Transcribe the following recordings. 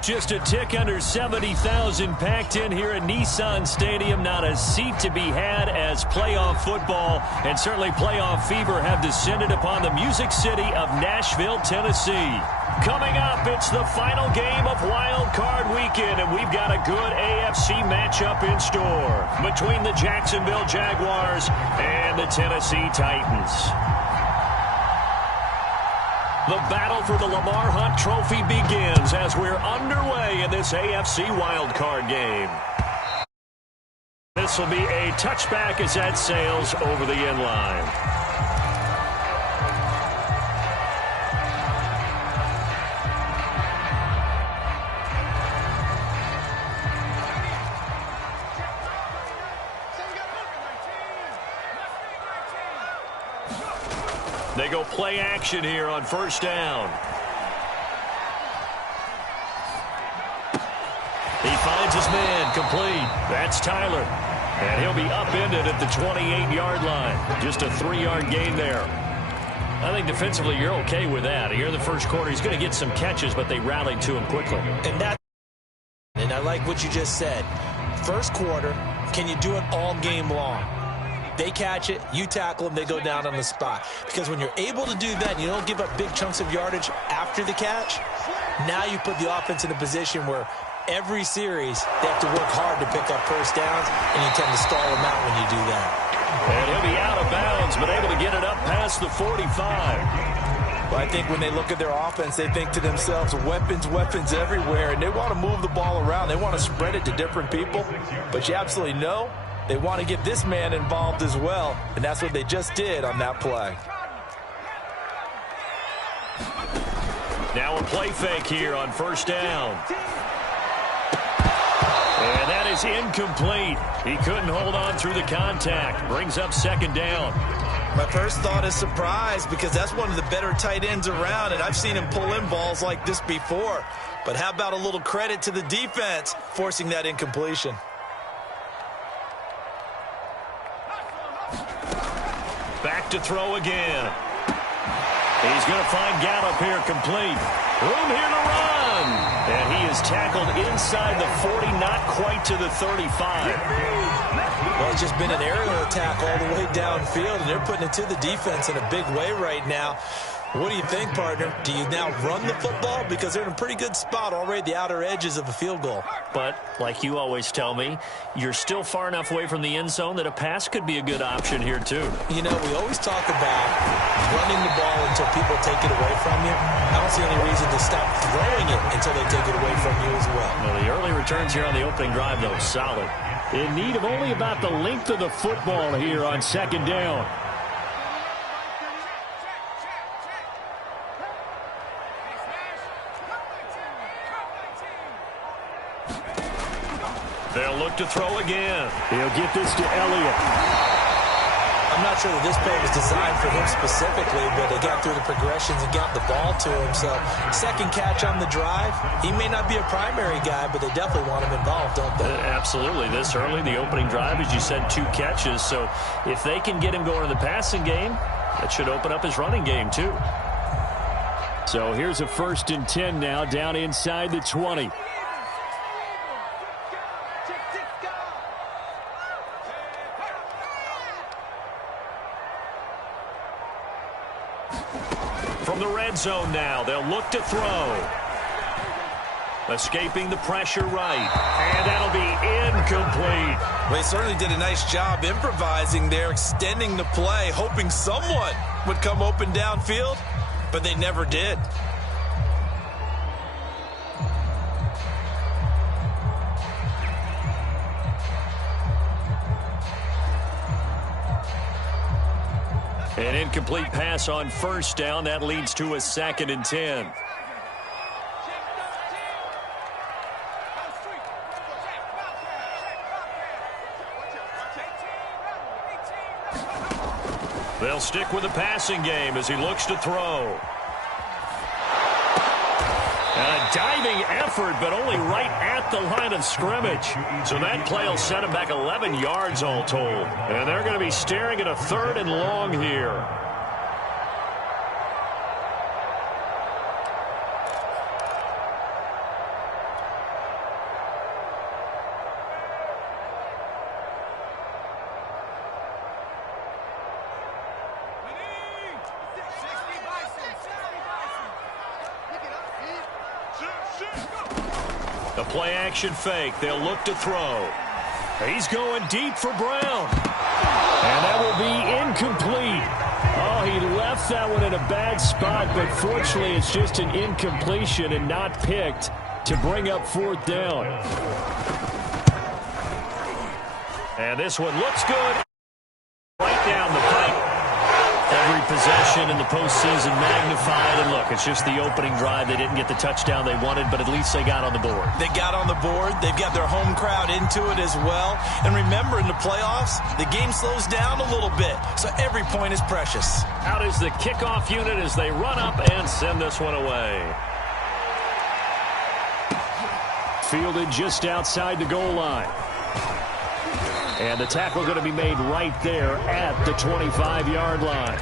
Just a tick under 70,000 packed in here at Nissan Stadium. Not a seat to be had as playoff football and certainly playoff fever have descended upon the Music City of Nashville, Tennessee. Coming up, it's the final game of Wild Card Weekend, and we've got a good AFC matchup in store between the Jacksonville Jaguars and the Tennessee Titans. The battle for the Lamar Hunt Trophy begins as we're underway in this AFC wildcard game. This will be a touchback as that sails over the end line. They go play action here on first down. He finds his man complete. That's Tyler. And he'll be upended at the 28-yard line. Just a 3-yard gain there. I think defensively you're okay with that. Here in the first quarter, he's going to get some catches, but they rallied to him quickly. And I like what you just said. First quarter, can you do it all game long? They catch it, you tackle them, they go down on the spot. Because when you're able to do that and you don't give up big chunks of yardage after the catch, now you put the offense in a position where every series they have to work hard to pick up first downs, and you tend to stall them out when you do that. And he'll be out of bounds, but able to get it up past the 45. Well, I think when they look at their offense, they think to themselves, weapons, weapons everywhere, and they want to move the ball around. They want to spread it to different people, but you absolutely know they want to get this man involved as well, and that's what they just did on that play. Now a play fake here on first down. And that is incomplete. He couldn't hold on through the contact. Brings up second down. My first thought is surprise, because that's one of the better tight ends around, and I've seen him pull in balls like this before. But how about a little credit to the defense forcing that incompletion? Back to throw again. He's going to find Gallup here complete. Room here to run. And he is tackled inside the 40, not quite to the 35. Well, it's just been an aerial attack all the way downfield, and they're putting it to the defense in a big way right now. What do you think, partner? Do you now run the football? Because they're in a pretty good spot already at the outer edges of a field goal. But, like you always tell me, you're still far enough away from the end zone that a pass could be a good option here, too. You know, we always talk about running the ball until people take it away from you. I don't see any reason to stop throwing it until they take it away from you as well. Well, the early returns here on the opening drive, though, solid. In need of only about the length of the football here on second down. They'll look to throw again. He'll get this to Elliott. I'm not sure that this play was designed for him specifically, but they got through the progressions and got the ball to him. So, second catch on the drive. He may not be a primary guy, but they definitely want him involved, don't they? Absolutely. This early, the opening drive, as you said, 2 catches. So, if they can get him going in the passing game, that should open up his running game, too. So, here's a 1st and 10 now, down inside the 20. From the red zone now, they'll look to throw. Escaping the pressure right. And that'll be incomplete. Well, they certainly did a nice job improvising there, extending the play, hoping someone would come open downfield, but they never did. An incomplete pass on first down. That leads to a 2nd and 10. They'll stick with the passing game as he looks to throw. A diving effort, but only right at the line of scrimmage. So that play will set him back 11 yards all told. And they're going to be staring at a 3rd and long here. play action fake. They'll look to throw. He's going deep for Brown. And that will be incomplete. Oh, he left that one in a bad spot, but fortunately it's just an incompletion and not picked to bring up 4th down. And this one looks good. Right down the pipe. Every possession in the postseason magnified. And look, it's just the opening drive. They didn't get the touchdown they wanted, but at least they got on the board. They got on the board. They've got their home crowd into it as well. And remember, in the playoffs, the game slows down a little bit. So every point is precious. Out is the kickoff unit as they run up and send this one away. Fielded just outside the goal line. And the tackle going to be made right there at the 25-yard line.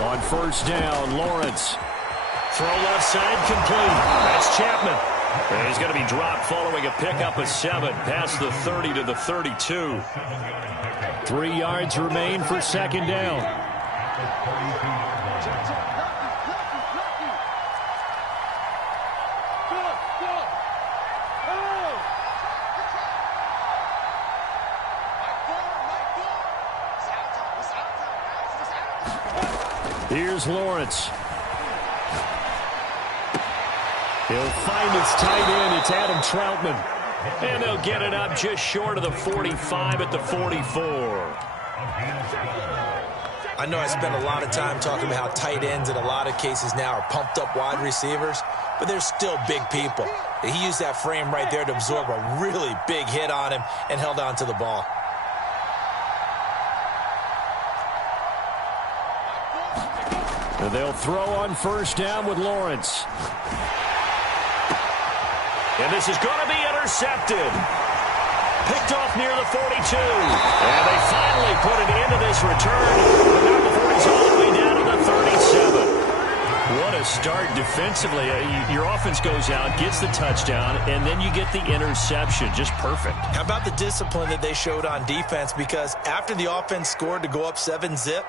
On 1st down, Lawrence. Throw left side complete. That's Chapman. And he's going to be dropped following a pickup of 7 past the 30 to the 32. 3 yards remain for 2nd down. Here's Lawrence. He'll find his tight end. It's Adam Troutman. And they'll get it up just short of the 45 at the 44. I know I spent a lot of time talking about how tight ends in a lot of cases now are pumped up wide receivers, but they're still big people. He used that frame right there to absorb a really big hit on him and held on to the ball. And they'll throw on 1st down with Lawrence. And this is going to be intercepted. Picked off near the 42. And they finally put an end to this return. But not before he's all the way down to the 37. What a start defensively. Your offense goes out, gets the touchdown, and then you get the interception. Just perfect. How about the discipline that they showed on defense? Because after the offense scored to go up 7-zip,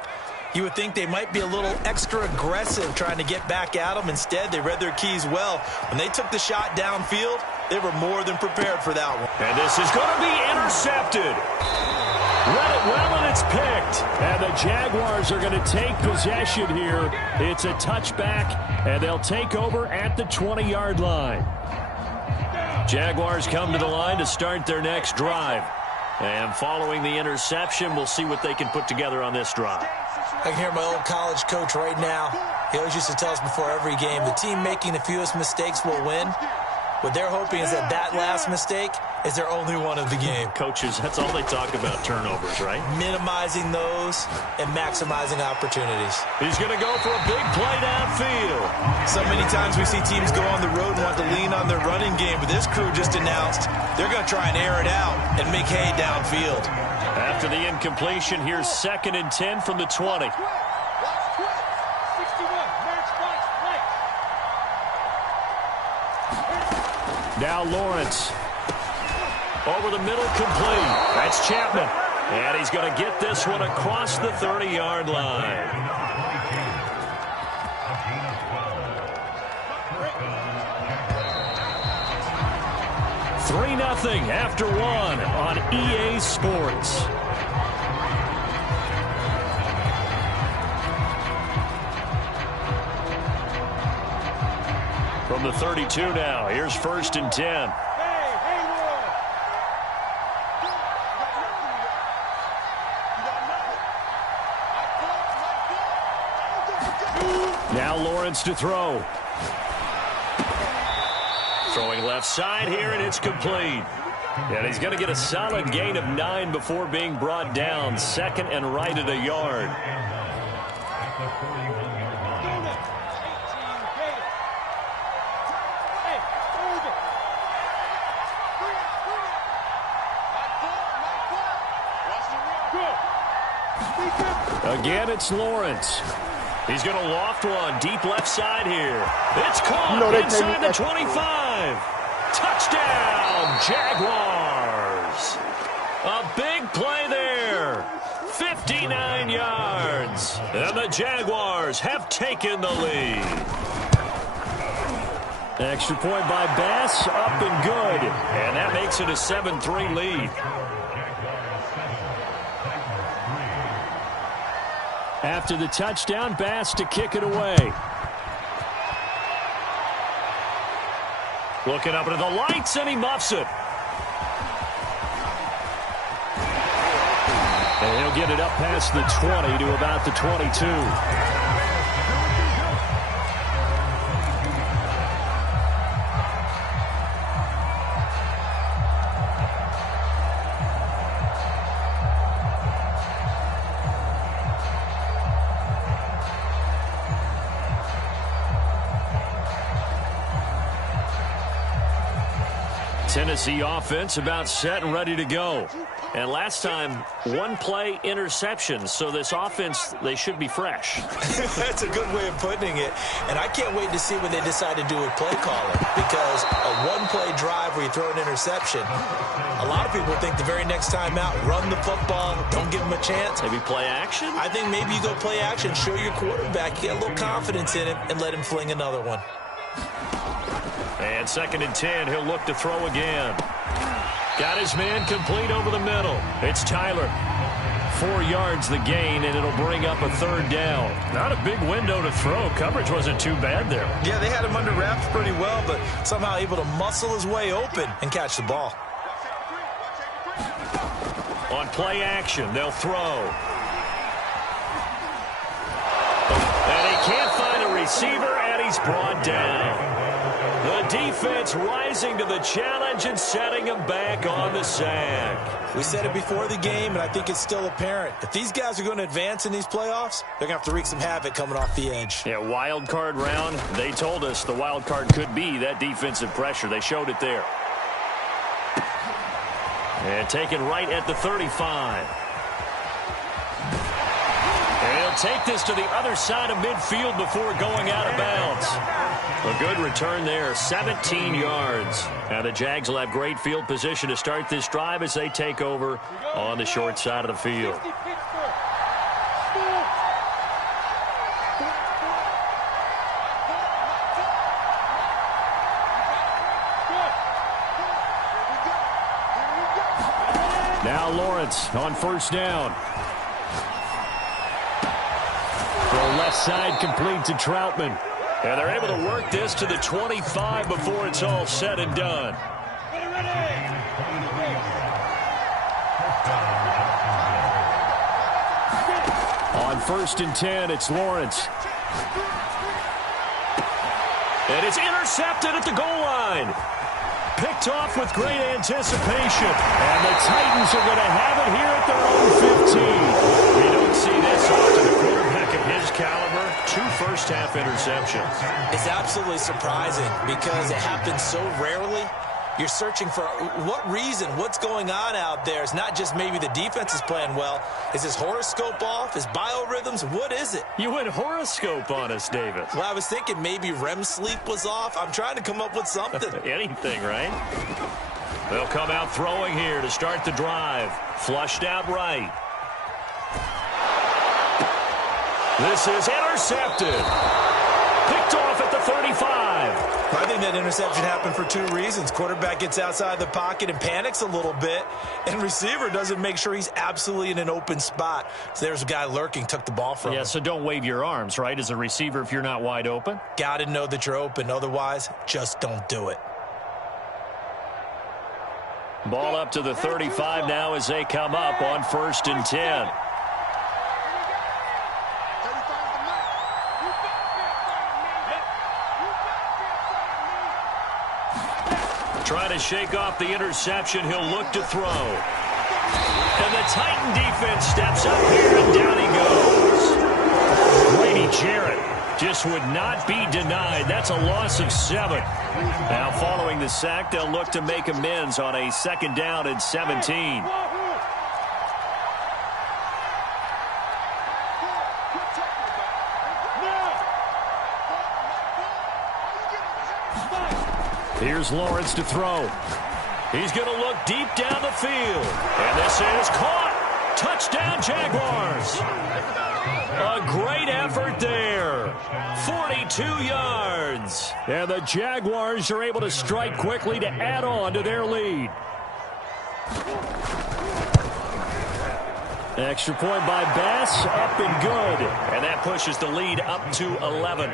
you would think they might be a little extra aggressive trying to get back at them. Instead, they read their keys well. When they took the shot downfield, they were more than prepared for that one. And this is going to be intercepted. Read it well, and it's picked. And the Jaguars are going to take possession here. It's a touchback, and they'll take over at the 20-yard line. Jaguars come to the line to start their next drive. And following the interception, we'll see what they can put together on this drive. I can hear my old college coach right now. He always used to tell us before every game, the team making the fewest mistakes will win. What they're hoping is that that last mistake is their only one of the game. Coaches, that's all they talk about, turnovers, right? Minimizing those and maximizing opportunities. He's going to go for a big play downfield. So many times we see teams go on the road and want to lean on their running game, but this crew just announced they're going to try and air it out and make hay downfield. After the incompletion, here's 2nd and 10 from the 20. Now Lawrence. Over the middle, complete. That's Chapman. And he's going to get this one across the 30-yard line. Three 3-0 after one on EA Sports. From the 32 now, here's 1st and 10. Now Lawrence to throw. Throwing left side here, and it's complete. And he's going to get a solid gain of 9 before being brought down. 2nd and right at a yard. Again, it's Lawrence. He's going to loft one deep left side here. It's caught inside the 25. Touchdown, Jaguars. A big play there. 59 yards. And the Jaguars have taken the lead. Extra point by Bass, up and good. And that makes it a 7-3 lead. After the touchdown, Bass to kick it away. Looking up into the lights, and he muffs it. And he'll get it up past the 20 to about the 22. Tennessee offense about set and ready to go. And last time, one play interception. So this offense, they should be fresh. That's a good way of putting it. And I can't wait to see what they decide to do with play calling. Because a one-play drive where you throw an interception, a lot of people think the very next time out, run the football, don't give them a chance. Maybe play action? I think maybe you go play action, show your quarterback, get a little confidence in him, and let him fling another one. And 2nd and 10, he'll look to throw again. Got his man complete over the middle. It's Tyler. 4 yards the gain, and it'll bring up a 3rd down. Not a big window to throw. Coverage wasn't too bad there. Yeah, they had him under wraps pretty well, but somehow able to muscle his way open and catch the ball. On play action, they'll throw. And he can't find a receiver, and he's brought down. The defense rising to the challenge and setting him back on the sack. We said it before the game, and I think it's still apparent. If these guys are going to advance in these playoffs, they're going to have to wreak some havoc coming off the edge. Yeah, wild card round. They told us the wild card could be that defensive pressure. They showed it there. And taken right at the 35. And he'll take this to the other side of midfield before going out of bounds. A good return there, 17 yards. Now the Jags will have great field position to start this drive as they take over on the short side of the field. Now Lawrence on 1st down. The left side complete to Troutman. And they're able to work this to the 25 before it's all said and done. On 1st and 10, it's Lawrence. And it's intercepted at the goal line. Picked off with great anticipation. And the Titans are going to have it here at their own 15. We don't see this often. A quarterback of his caliber, 2 first-half interceptions. It's absolutely surprising because it happens so rarely. You're searching for what reason, what's going on out there. It's not just maybe the defense is playing well. Is his horoscope off? His biorhythms? What is it? You went horoscope on us, David. Well, I was thinking maybe REM sleep was off. I'm trying to come up with something. Anything, right? They'll come out throwing here to start the drive. Flushed out right. This is intercepted. Picked off at the 35. I think that interception happened for 2 reasons. Quarterback gets outside the pocket and panics a little bit, and receiver doesn't make sure he's absolutely in an open spot. So there's a guy lurking, took the ball from him. Yeah, so don't wave your arms, right, as a receiver if you're not wide open? Got to know that you're open. Otherwise, just don't do it. Ball up to the 35 now as they come up on 1st and 10. Trying to shake off the interception. He'll look to throw. And the Titan defense steps up here, and down he goes. Grady Jarrett just would not be denied. That's a loss of 7. Now following the sack, they'll look to make amends on a 2nd down and 17. Here's Lawrence to throw. He's going to look deep down the field. And this is caught. Touchdown, Jaguars. A great effort there. 42 yards. And the Jaguars are able to strike quickly to add on to their lead. Extra point by Bass, up and good. And that pushes the lead up to 11.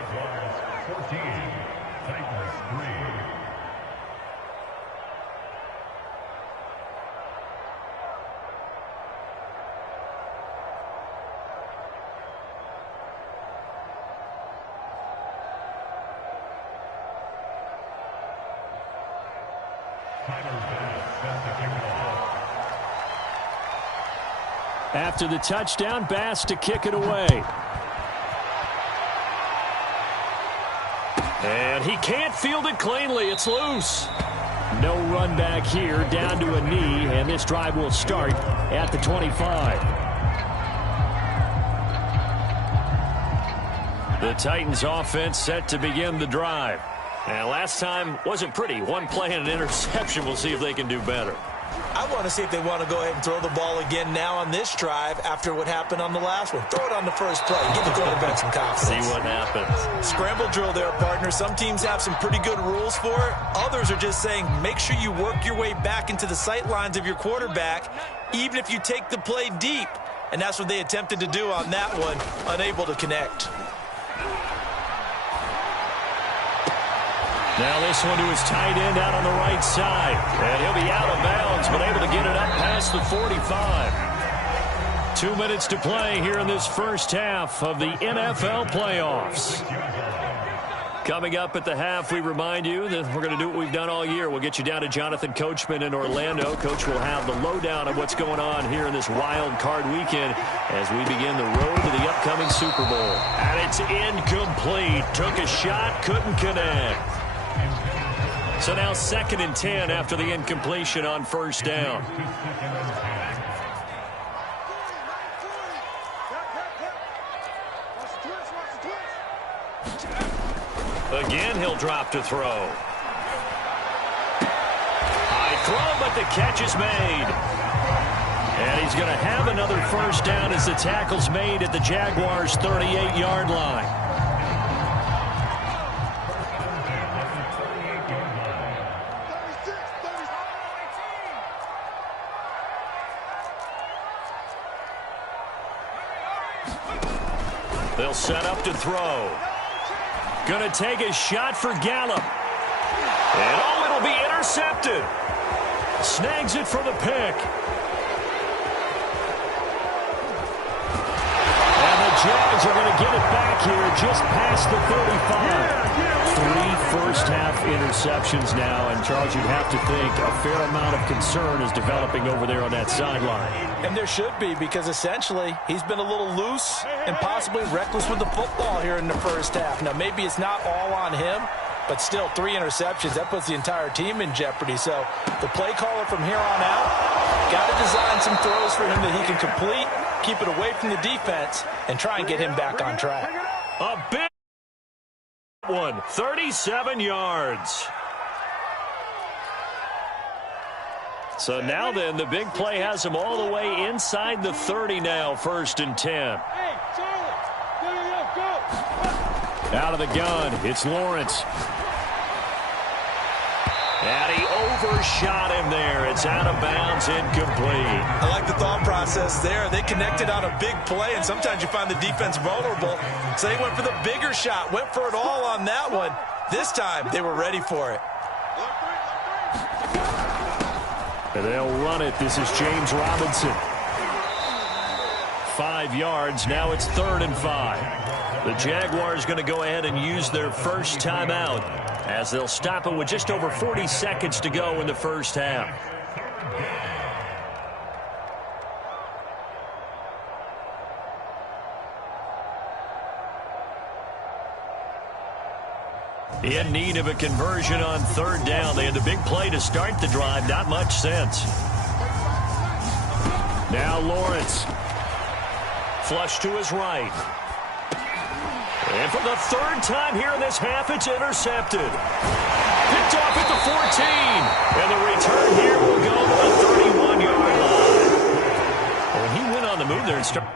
After the touchdown, Bass to kick it away. And he can't field it cleanly. It's loose. No run back here, down to a knee, and this drive will start at the 25. The Titans offense set to begin the drive. And last time wasn't pretty. One play and an interception. We'll see if they can do better. I want to see if they want to go ahead and throw the ball again now on this drive after what happened on the last one. Throw it on the first play. Give the quarterback some confidence. See what happens. Scramble drill there, partner. Some teams have some pretty good rules for it. Others are just saying make sure you work your way back into the sight lines of your quarterback, even if you take the play deep. And that's what they attempted to do on that one, unable to connect. Now this one to his tight end out on the right side. And he'll be out of bounds, but able to get it up past the 45. 2 minutes to play here in this first half of the NFL playoffs. Coming up at the half, we remind you that we're going to do what we've done all year. We'll get you down to Jonathan Coachman in Orlando. Coach will have the lowdown of what's going on here in this wild card weekend as we begin the road to the upcoming Super Bowl. And it's incomplete. Took a shot, couldn't connect. So now 2nd and 10 after the incompletion on first down. Again, he'll drop to throw. High throw, but the catch is made. And he's going to have another first down as the tackle's made at the Jaguars' 38-yard line. They'll set up to throw. Going to take a shot for Gallup. And oh, it'll be intercepted. Snags it for the pick. And the Jags are going to get it back here just past the 35. 3 first-half interceptions now. And, Charles, you'd have to think a fair amount of concern is developing over there on that sideline. And there should be, because essentially he's been a little loose and possibly reckless with the football here in the first half. Now, maybe it's not all on him, but still 3 interceptions. That puts the entire team in jeopardy. So the play caller from here on out got to design some throws for him that he can complete, keep it away from the defense, and try and get him back on track. A big one, 37 yards. So now then, the big play has him all the way inside the 30 now, 1st and 10. Out of the gun, it's Lawrence. And he overshot him there. It's out of bounds, incomplete. I like the thought process there. They connected on a big play, and sometimes you find the defense vulnerable. So they went for the bigger shot, went for it all on that one. This time, they were ready for it. And they'll run it. This is James Robinson. 5 yards. Now it's 3rd and 5. The Jaguars going to go ahead and use their first timeout as they'll stop it with just over 40 seconds to go in the first half. In need of a conversion on 3rd down. They had the big play to start the drive. Not much sense. Now Lawrence. Flush to his right. And for the 3rd time here in this half, it's intercepted. Picked picked off at the 14. And the return here will go to the 31-yard line. When he went on the move there and started.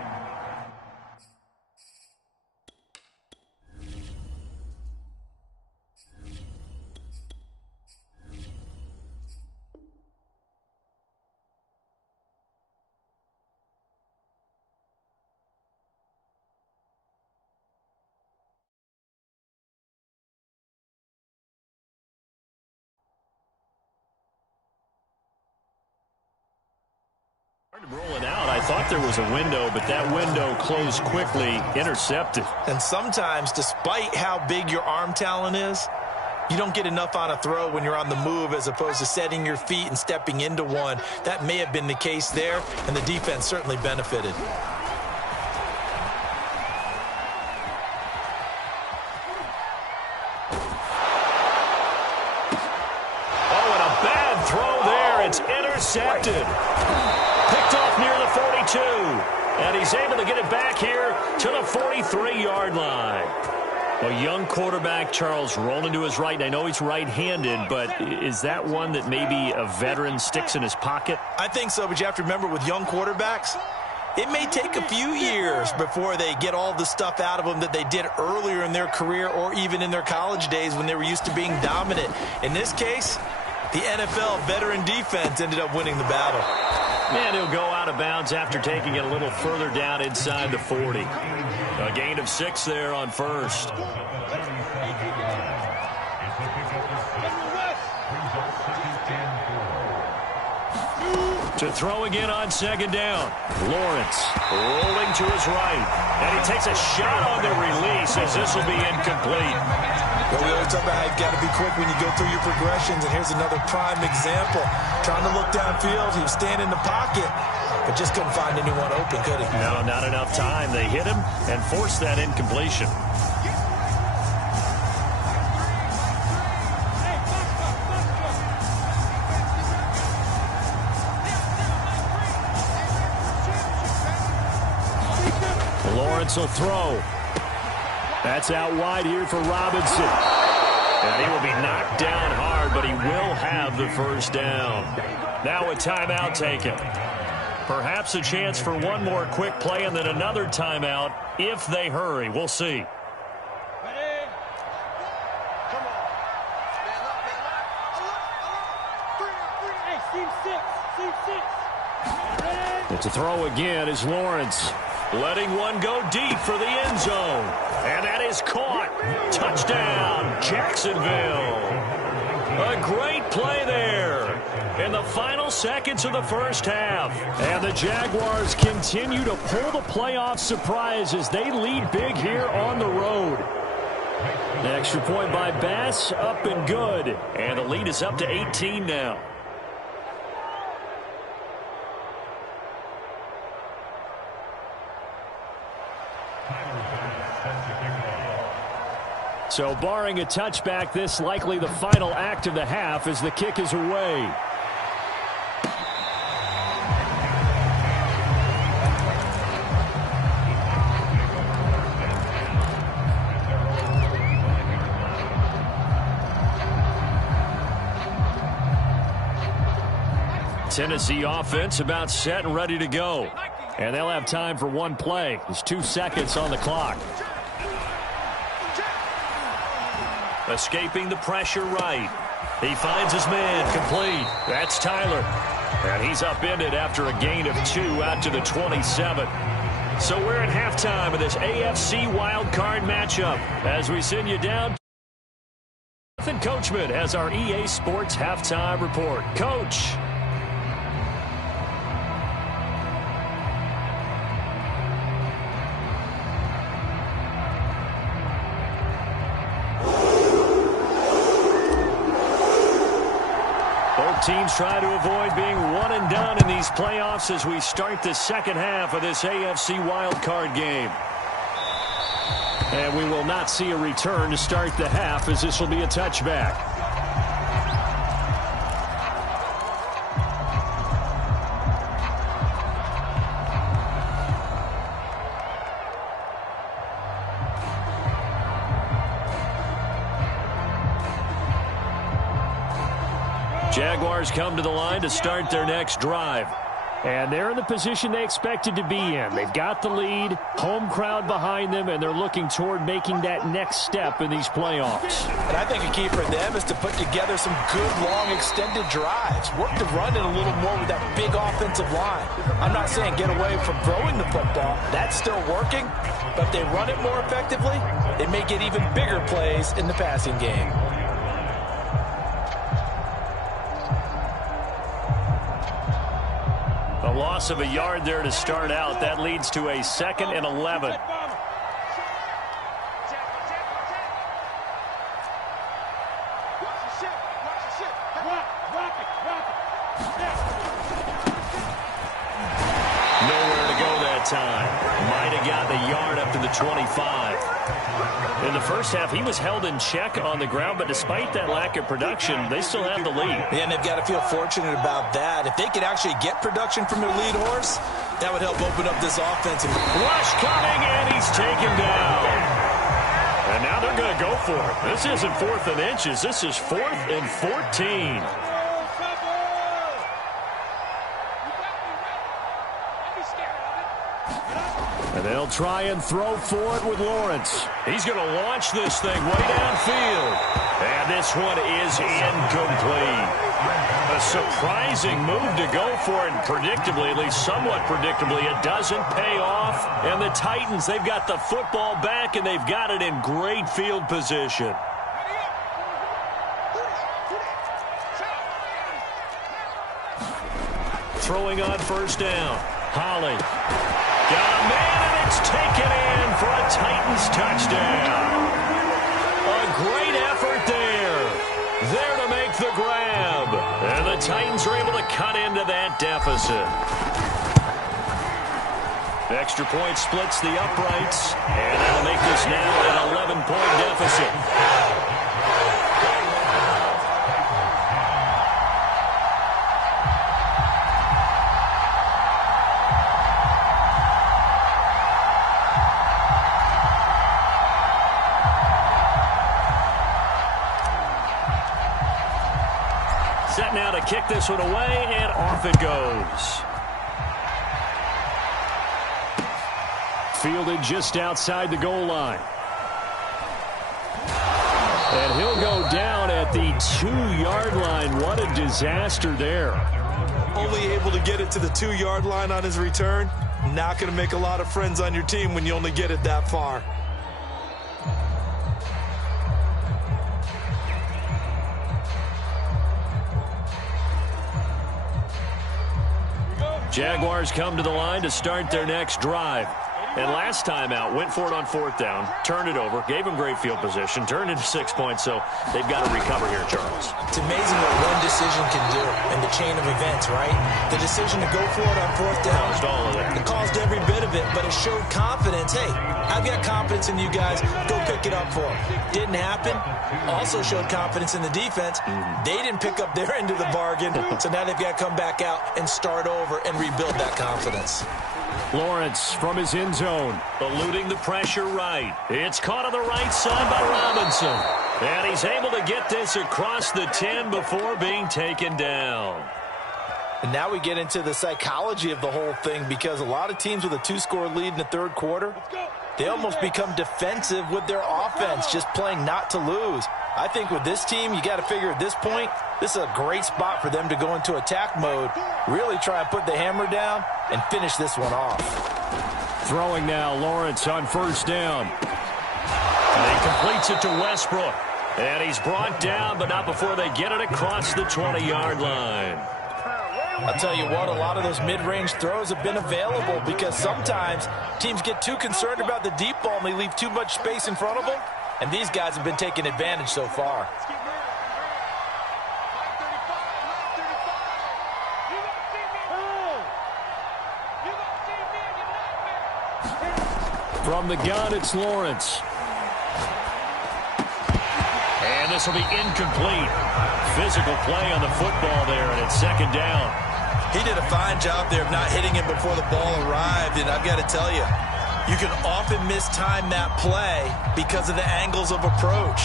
Rolling out, I thought there was a window, but that window closed quickly, intercepted. And sometimes, despite how big your arm talent is, you don't get enough on a throw when you're on the move as opposed to setting your feet and stepping into one. That may have been the case there, and the defense certainly benefited. Oh, and a bad throw there. It's intercepted. Picked off near the 42. And he's able to get it back here to the 43-yard line. A young quarterback, Charles, rolling to his right. And I know he's right-handed, but is that one that maybe a veteran sticks in his pocket? I think so, but you have to remember with young quarterbacks, it may take a few years before they get all the stuff out of them that they did earlier in their career or even in their college days when they were used to being dominant. In this case, the NFL veteran defense ended up winning the battle. And he'll go out of bounds after taking it a little further down inside the 40. A gain of 6 there on first. To throw again on second down. Lawrence rolling to his right. And he takes a shot on the release as this will be incomplete. Well, we always talk about how you've got to be quick when you go through your progressions, and here's another prime example. Trying to look downfield, he was standing in the pocket, but just couldn't find anyone open, could he? No, not enough time. They hit him and forced that incompletion. Lawrence will throw. That's out wide here for Robinson. And he will be knocked down hard, but he will have the first down. Now a timeout taken. Perhaps a chance for one more quick play and then another timeout if they hurry. We'll see. To throw again is Lawrence. Letting one go deep for the end zone. And that is caught. Touchdown, Jacksonville. A great play there in the final seconds of the first half. And the Jaguars continue to pull the playoff surprise as they lead big here on the road. The extra point by Bass, up and good. And the lead is up to 18 now. So barring a touchback, this likely the final act of the half as the kick is away. Tennessee offense about set and ready to go. And they'll have time for one play. There's 2 seconds on the clock. Escaping the pressure right. He finds his man complete. That's Tyler. And he's upended after a gain of 2 out to the 27. So we're at halftime of this AFC wildcard matchup. As we send you down, Nathan Coachman has our EA Sports halftime report. Coach. Teams try to avoid being one and done in these playoffs as we start the second half of this AFC wildcard game. And we will not see a return to start the half as this will be a touchback. Jaguars come to the line to start their next drive. And they're in the position they expected to be in. They've got the lead, home crowd behind them, and they're looking toward making that next step in these playoffs. And I think a key for them is to put together some good, long, extended drives. Work the run in a little more with that big offensive line. I'm not saying get away from throwing the football. That's still working. But if they run it more effectively, they may get even bigger plays in the passing game. A loss of a yard there to start out. That leads to a 2nd and 11. Nowhere to go that time. Might have got the yard up to the 25. In the first half, he was held in check on the ground, but despite that lack of production, they still have the lead. Yeah, and they've got to feel fortunate about that. If they could actually get production from their lead horse, that would help open up this offense. Rush coming, and he's taken down. And now they're going to go for it. This isn't 4th and inches. This is 4th and 14. And they'll try and throw for it with Lawrence. He's going to launch this thing way downfield. And this one is incomplete. A surprising move to go for it. And predictably, at least somewhat predictably, it doesn't pay off. And the Titans, they've got the football back, and they've got it in great field position. Throwing on 1st down. Holly. Got a man, and it's taken in for a Titans touchdown. A great effort there. There to make the grab. And the Titans are able to cut into that deficit. The extra point splits the uprights. And that'll make this now an 11-point deficit. Set now to kick this one away, and off it goes. Fielded just outside the goal line. And he'll go down at the 2-yard line. What a disaster there. Only able to get it to the 2-yard line on his return. Not going to make a lot of friends on your team when you only get it that far. Jaguars come to the line to start their next drive. And last time out, went for it on 4th down, turned it over, gave them great field position, turned into 6 points, so they've got to recover here, Charles. It's amazing what one decision can do in the chain of events, right? The decision to go for it on 4th down. Caused all of it. It caused every bit of it, but it showed confidence. Hey, I've got confidence in you guys. Go pick it up for them. Didn't happen. Also showed confidence in the defense. They didn't pick up their end of the bargain, so now they've got to come back out and start over and rebuild that confidence. Lawrence from his end zone, eluding the pressure right. It's caught on the right side by Robinson. And he's able to get this across the 10 before being taken down. And now we get into the psychology of the whole thing, because a lot of teams with a 2-score lead in the 3rd quarter, they almost become defensive with their offense, just playing not to lose. I think with this team, you got to figure at this point, this is a great spot for them to go into attack mode, really try and put the hammer down and finish this one off. Throwing now, Lawrence on 1st down. And he completes it to Westbrook. And he's brought down, but not before they get it across the 20-yard line. I'll tell you what, a lot of those mid-range throws have been available, because sometimes teams get too concerned about the deep ball and they leave too much space in front of them. And these guys have been taking advantage so far. From the gun, it's Lawrence. And this will be incomplete. Physical play on the football there, and it's 2nd down. He did a fine job there of not hitting him before the ball arrived, and I've got to tell you, you can often mistime that play because of the angles of approach.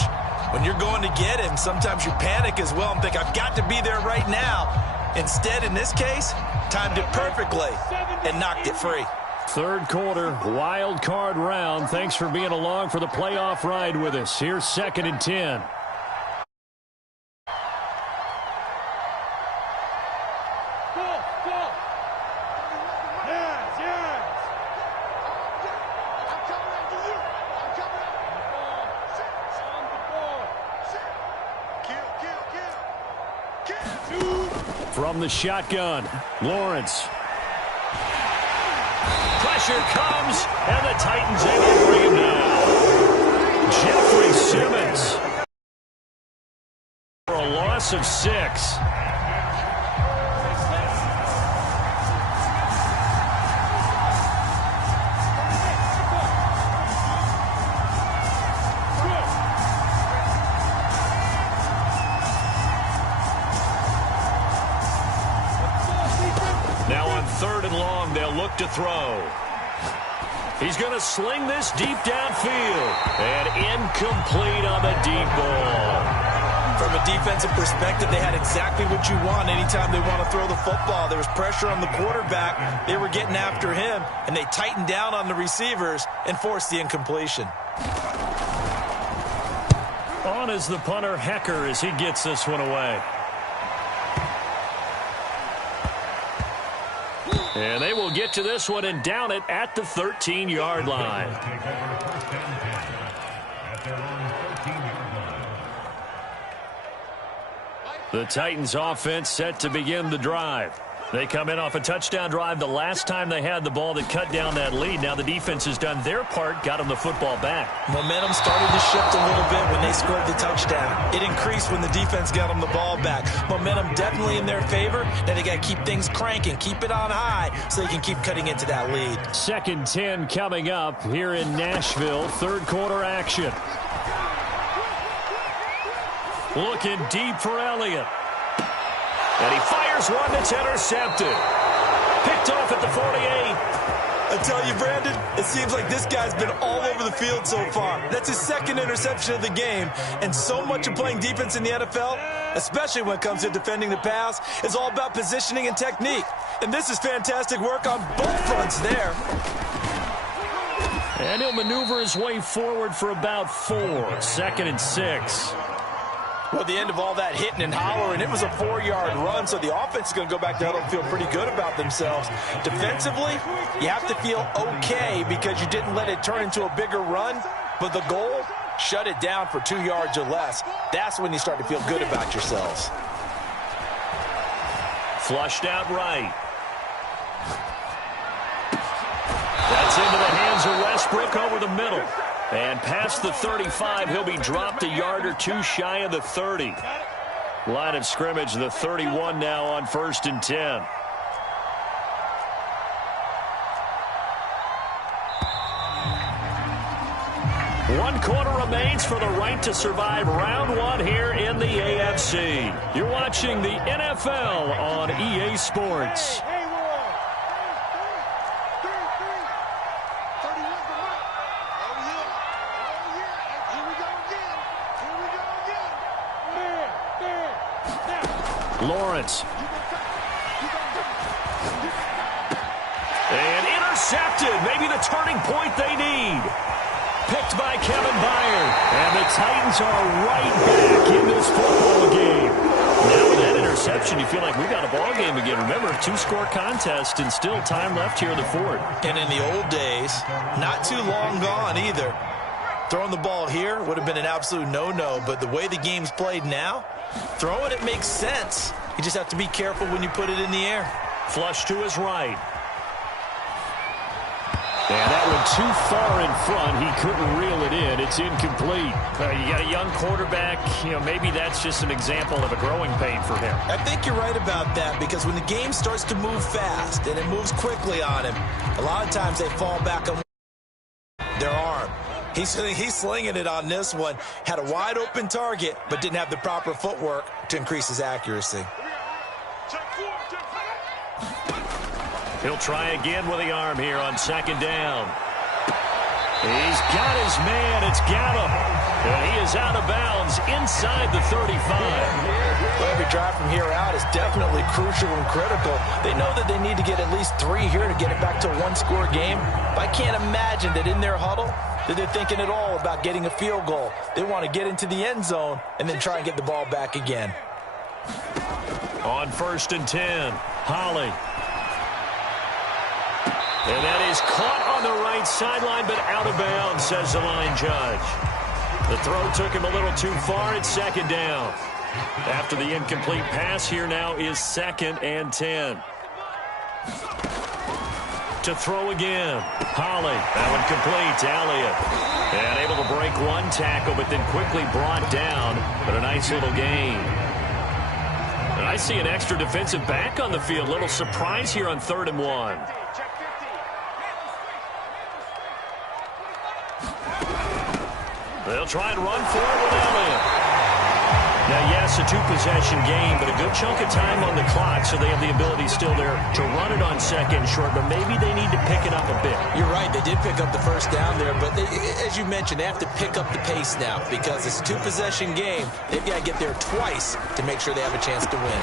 When you're going to get him, sometimes you panic as well and think, I've got to be there right now. Instead, in this case, timed it perfectly and knocked it free. Third quarter, wild card round. Thanks for being along for the playoff ride with us. Here's 2nd and 10. From the shotgun, Lawrence. Pressure comes, and the Titans able to bring him down. Jeffrey Simmons for a loss of 6. Now on 3rd and long, they'll look to throw. He's going to sling this deep downfield. And incomplete on the deep ball. From a defensive perspective, they had exactly what you want anytime they want to throw the football. There was pressure on the quarterback. They were getting after him, and they tightened down on the receivers and forced the incompletion. On is the punter, Hecker, as he gets this one away. And they will get to this one and down it at the 13-yard line. The Titans offense set to begin the drive. They come in off a touchdown drive the last time they had the ball that cut down that lead. Now the defense has done their part, got them the football back. Momentum started to shift a little bit when they scored the touchdown. It increased when the defense got them the ball back. Momentum definitely in their favor. Now they got to keep things cranking, keep it on high so they can keep cutting into that lead. 2nd 10 coming up here in Nashville. 3rd quarter action. Looking deep for Elliott. And he fires one that's intercepted. Picked off at the 48. I tell you, Brandon, it seems like this guy's been all over the field so far. That's his 2nd interception of the game. And so much of playing defense in the NFL, especially when it comes to defending the pass, is all about positioning and technique. And this is fantastic work on both fronts there. And he'll maneuver his way forward for about 4. 2nd and 6. Well, at the end of all that hitting and hollering, it was a 4-yard run, so the offense is going to go back to huddle and feel pretty good about themselves. Defensively, you have to feel okay because you didn't let it turn into a bigger run, but the goal, shut it down for 2 yards or less. That's when you start to feel good about yourselves. Flushed out right. That's into the hands of Westbrook over the middle. And past the 35, he'll be dropped a yard or 2 shy of the 30. Line of scrimmage, the 31 now on 1st and 10. One quarter remains for the right to survive round 1 here in the AFC. You're watching the NFL on EA Sports. Lawrence. And intercepted. Maybe the turning point they need. Picked by Kevin Byard. And the Titans are right back in this football game. Now with that interception, you feel like we got a ball game again. Remember, 2-score contest and still time left here in the 4th. And in the old days, not too long gone either. Throwing the ball here would have been an absolute no-no, but the way the game's played now, throwing it makes sense. You just have to be careful when you put it in the air. Flush to his right. And that one too far in front. He couldn't reel it in. It's incomplete. You got a young quarterback. You know, maybe that's just an example of a growing pain for him. I think you're right about that because when the game starts to move fast and it moves quickly on him, a lot of times they fall back on their arm. He's slinging it on this one. Had a wide open target, but didn't have the proper footwork to increase his accuracy. He'll try again with the arm here on 2nd down. He's got his man. It's got him. And he is out of bounds inside the 35. Well, every drive from here out is definitely crucial and critical. They know that they need to get at least 3 here to get it back to a one-score game. But I can't imagine that in their huddle that they're thinking at all about getting a field goal. They want to get into the end zone and then try and get the ball back again. On 1st and 10, Holly. And that is caught on the right sideline, but out of bounds, says the line judge. The throw took him a little too far. It's 2nd down. After the incomplete pass, here now is 2nd and 10. To throw again. Holly. That one complete. Elliott. And able to break one tackle, but then quickly brought down. But a nice little gain. And I see an extra defensive back on the field. Little surprise here on 3rd and 1. They'll try and run for it with Elliott. Now, yes, a 2-possession game, but a good chunk of time on the clock, so they have the ability still there to run it on 2nd and short, but maybe they need to pick it up a bit. You're right. They did pick up the 1st down there, but as you mentioned, they have to pick up the pace now because it's a 2-possession game. They've got to get there twice to make sure they have a chance to win.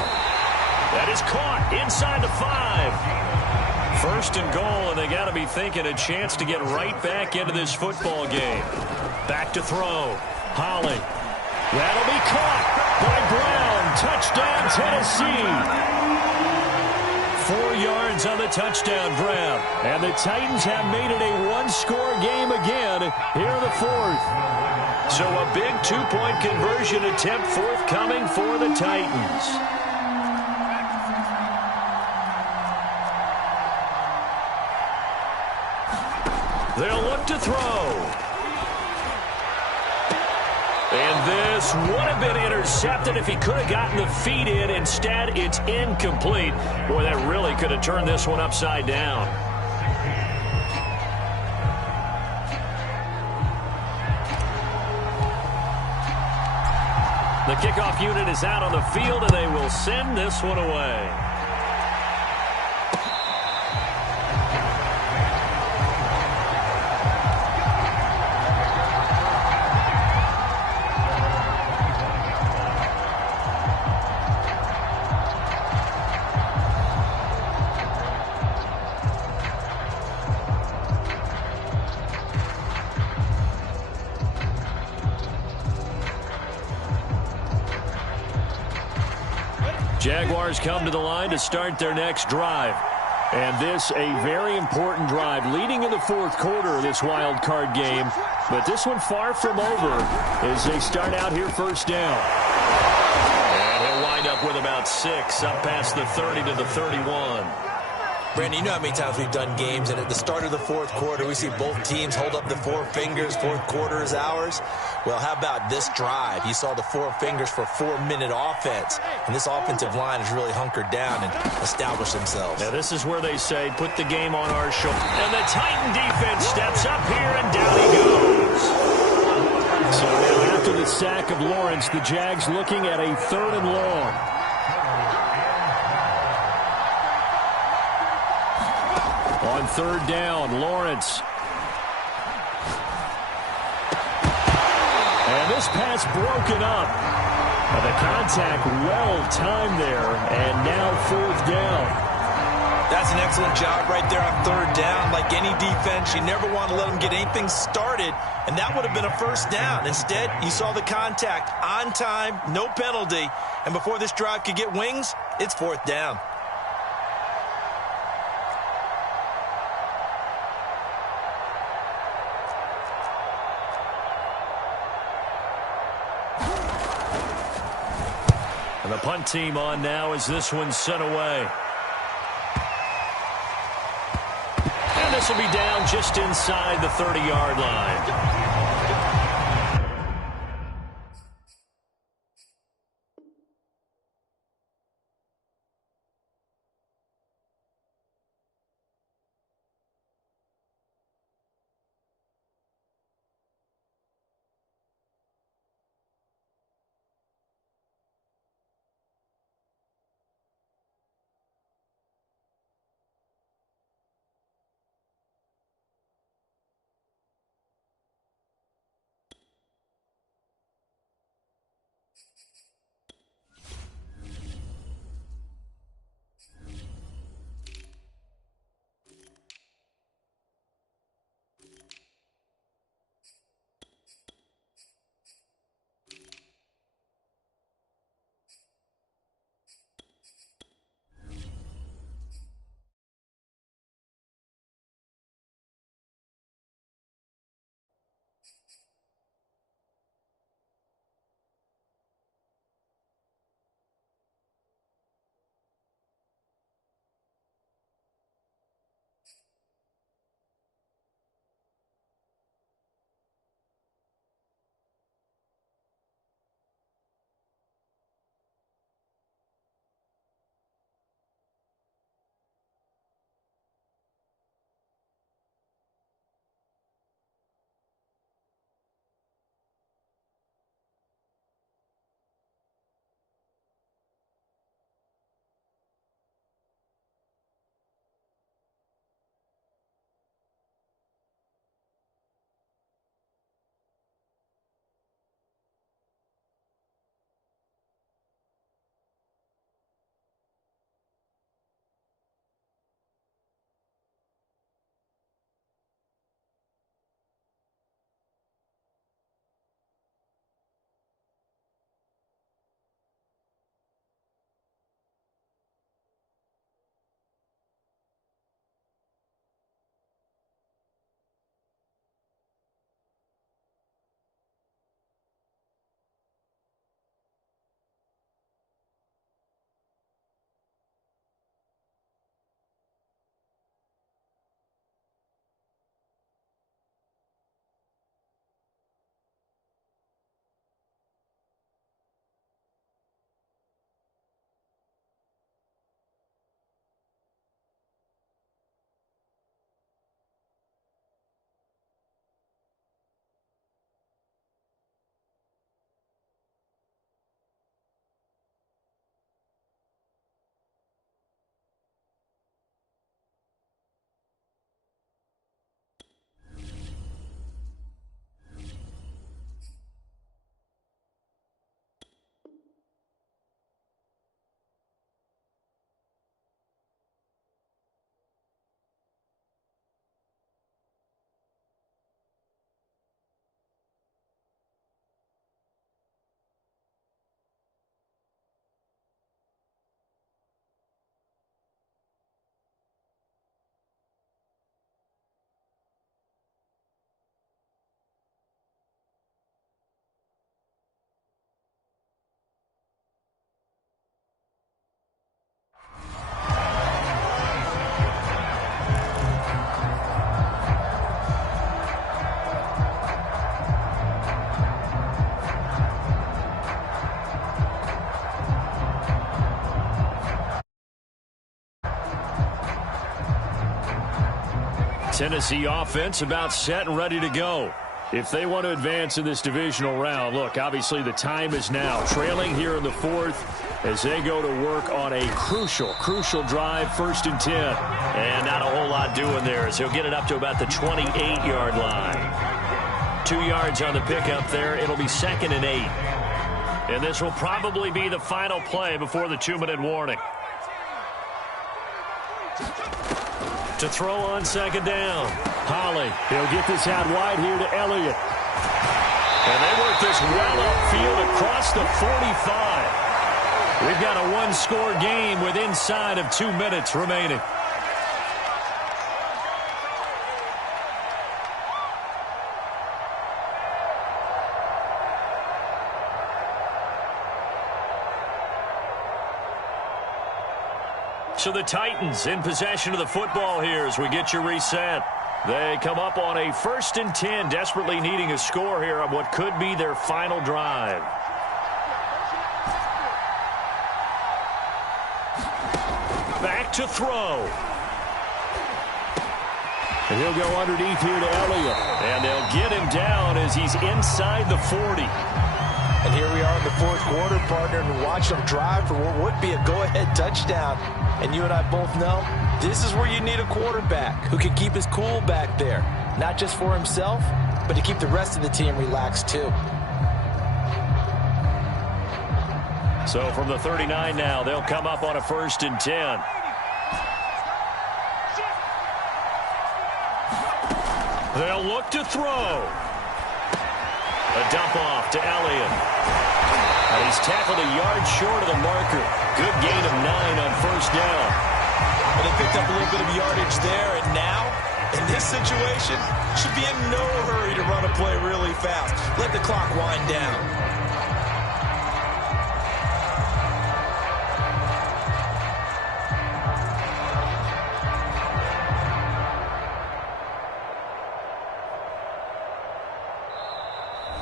That is caught inside the 5. 1st and goal, and they got to be thinking a chance to get right back into this football game. Back to throw. Holly. That'll be caught by Brown. Touchdown, Tennessee. 4 yards on the touchdown grab. And the Titans have made it a one-score game again here in the 4th. So a big 2-point conversion attempt forthcoming for the Titans. They'll look to throw. And this would have been intercepted if he could have gotten the feet in. Instead, it's incomplete. Boy, that really could have turned this one upside down. The kickoff unit is out on the field, and they will send this one away. Jaguars come to the line to start their next drive. And this a very important drive leading in the 4th quarter of this wild card game. But this one far from over as they start out here 1st down. And he'll wind up with about 6 up past the 30 to the 31. Brandon, you know how many times we've done games, and at the start of the 4th quarter, we see both teams hold up the 4 fingers, 4th quarter is ours. Well, how about this drive? You saw the 4 fingers for 4-minute offense, and this offensive line has really hunkered down and established themselves. Now, this is where they say, put the game on our shoulder. And the Titan defense steps up here, and down he goes. So now after the sack of Lawrence, the Jags looking at a 3rd and long. On 3rd down, Lawrence. And this pass broken up. The contact well-timed there, and now 4th down. That's an excellent job right there on 3rd down. Like any defense, you never want to let them get anything started, and that would have been a 1st down. Instead, you saw the contact on time, no penalty, and before this drive could get wings, it's 4th down. And the punt team on now as this one's sent away. And this will be down just inside the 30-yard line. Tennessee offense about set and ready to go. If they want to advance in this divisional round, look, obviously the time is now. Trailing here in the fourth as they go to work on a crucial drive, 1st and 10. And not a whole lot doing there as he'll get it up to about the 28-yard line. 2 yards on the pickup there. It'll be 2nd and 8. And this will probably be the final play before the 2-minute warning. To throw on 2nd down. Holly, he'll get this out wide here to Elliott. And they work this well upfield across the 45. We've got a one-score game with inside of 2 minutes remaining. So the Titans in possession of the football here as we get you reset. They come up on a 1st and 10, desperately needing a score here on what could be their final drive. Back to throw. And he'll go underneath here to Elliott. And they'll get him down as he's inside the 40. And here we are in the 4th quarter, partner, and watch them drive for what would be a go-ahead touchdown. And you and I both know this is where you need a quarterback who can keep his cool back there. Not just for himself, but to keep the rest of the team relaxed too. So from the 39 now, they'll come up on a 1st and 10. They'll look to throw. A dump off to Elliott. And he's tackled a yard short of the marker. Good gain of 9 on 1st down. Well, they picked up a little bit of yardage there, and now, in this situation, should be in no hurry to run a play really fast. Let the clock wind down.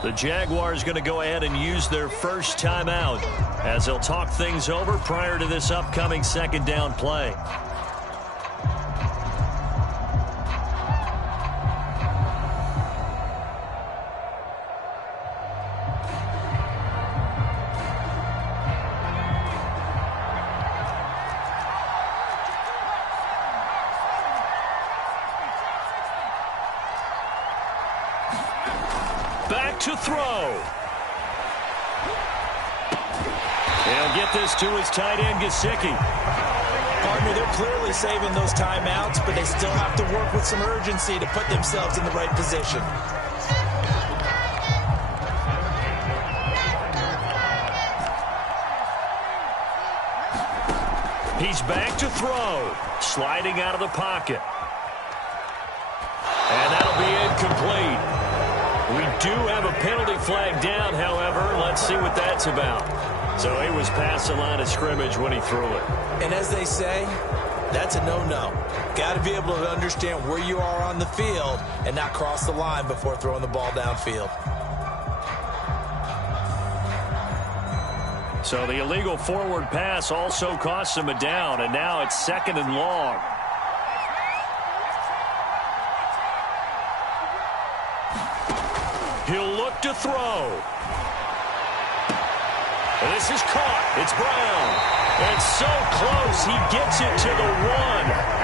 The Jaguars going to go ahead and use their first timeout as they'll talk things over prior to this upcoming 2nd down play. Back to throw. He'll get this to his tight end, Gesicki. Partner, they're clearly saving those timeouts, but they still have to work with some urgency to put themselves in the right position. He's back to throw. Sliding out of the pocket. And that'll be incomplete. We do have a penalty flag down, however. Let's see what that's about. So he was past the line of scrimmage when he threw it. And as they say, that's a no-no. Got to be able to understand where you are on the field and not cross the line before throwing the ball downfield. So the illegal forward pass also costs him a down, and now it's 2nd and long. He'll look to throw. This is caught. It's Brown. And so close, he gets it to the 1.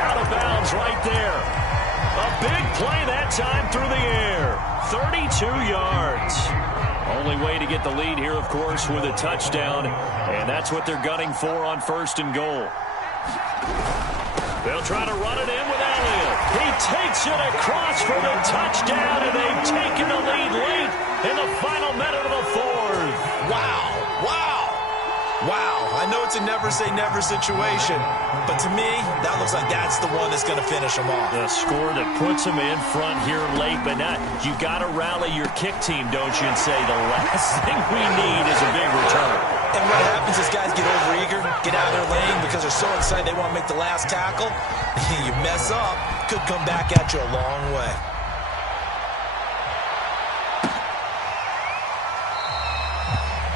Out of bounds right there. A big play that time through the air. 32 yards. Only way to get the lead here, of course, with a touchdown. And that's what they're gunning for on 1st and goal. They'll try to run it in with Elliott. He takes it across for the touchdown, and they've taken the lead late in the final minute of the 4th. Wow. I know it's a never-say-never situation, but to me, that looks like that's the one that's going to finish them off. The score that puts them in front here late, but now you got to rally your kick team, don't you, and say the last thing we need is a big return. And what happens is guys get overeager, get out of their lane because they're so excited they want to make the last tackle. You mess up, could come back at you a long way.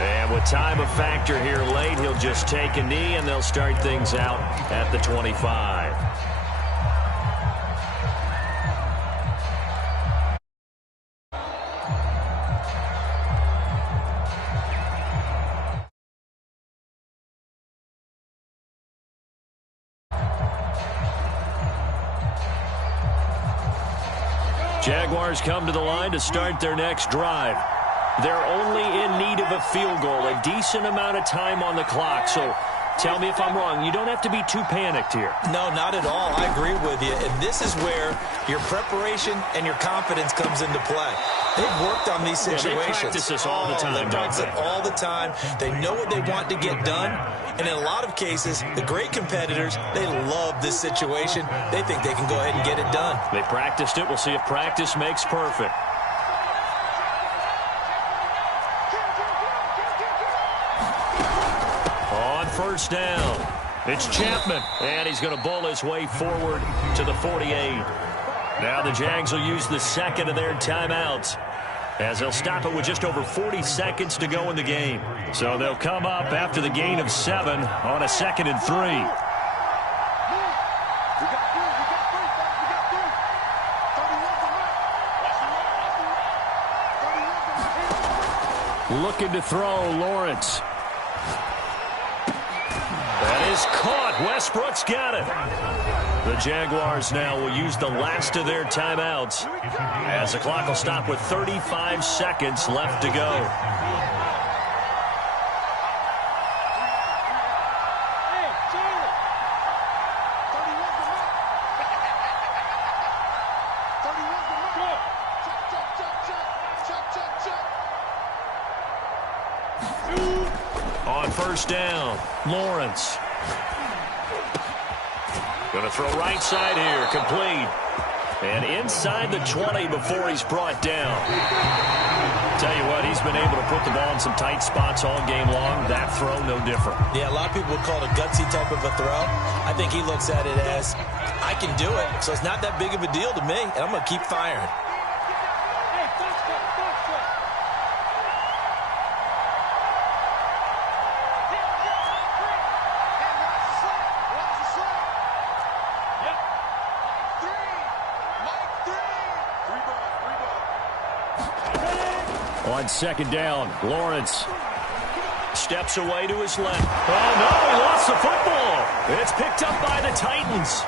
And with time a factor here late, he'll just take a knee, and they'll start things out at the 25. Jaguars come to the line to start their next drive. They're only in need of a field goal, a decent amount of time on the clock. So tell me if I'm wrong. You don't have to be too panicked here. No, not at all. I agree with you. And this is where your preparation and your confidence comes into play. They've worked on these situations. They practice this all the time. They practice it all the time. They know what they want to get done. And in a lot of cases, the great competitors, they love this situation. They think they can go ahead and get it done. They practiced it. We'll see if practice makes perfect. On first down, it's Chapman. And he's going to bowl his way forward to the 48. Now the Jags will use the second of their timeouts, as they'll stop it with just over 40 seconds to go in the game. So they'll come up after the gain of 7 on a 2nd and 3. Looking to throw, Lawrence. That is caught. Westbrook's got it. The Jaguars now will use the last of their timeouts, as the clock will stop with 35 seconds left to go. On first down, Lawrence. Going to throw right side here, complete. And inside the 20 before he's brought down. Tell you what, he's been able to put the ball in some tight spots all game long. That throw, no different. Yeah, a lot of people would call it a gutsy type of a throw. I think he looks at it as, I can do it, so it's not that big of a deal to me, and I'm going to keep firing. On second down, Lawrence steps away to his left. Oh, no, he lost the football. It's picked up by the Titans.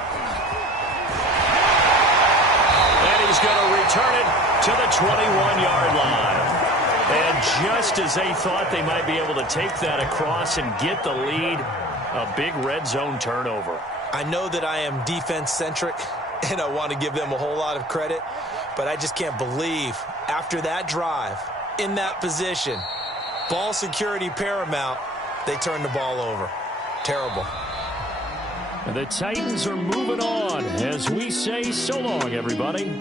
And he's going to return it to the 21-yard line. And just as they thought they might be able to take that across and get the lead, a big red zone turnover. I know that I am defense-centric, and I want to give them a whole lot of credit, but I just can't believe after that drive, in that position, ball security paramount, they turn the ball over. Terrible. The Titans are moving on as we say so long, everybody.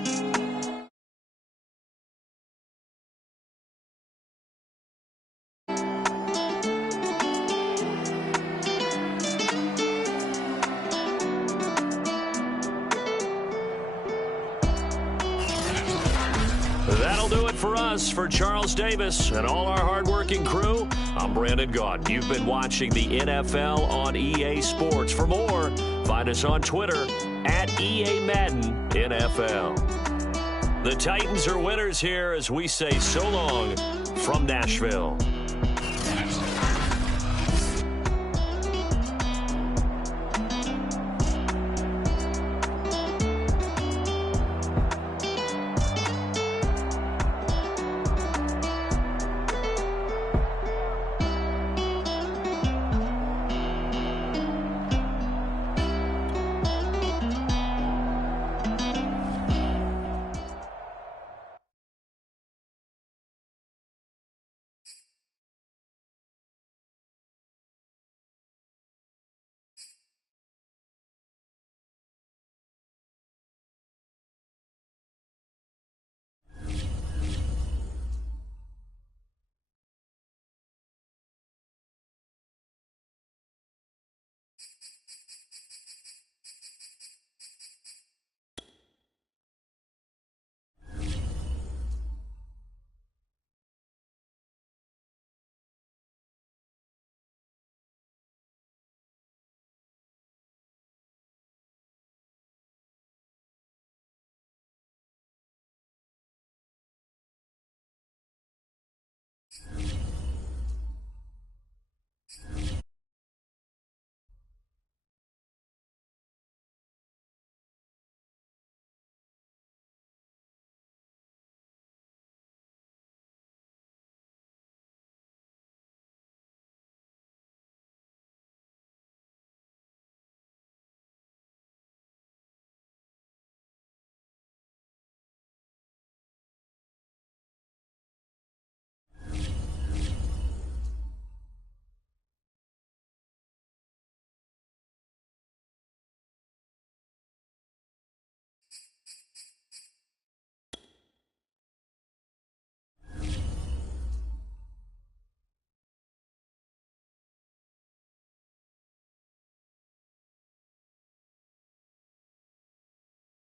That'll do it for us. For Charles Davis and all our hardworking crew, I'm Brandon Gaudin. You've been watching the NFL on EA Sports. For more, find us on Twitter at EA Madden NFL. The Titans are winners here as we say so long from Nashville.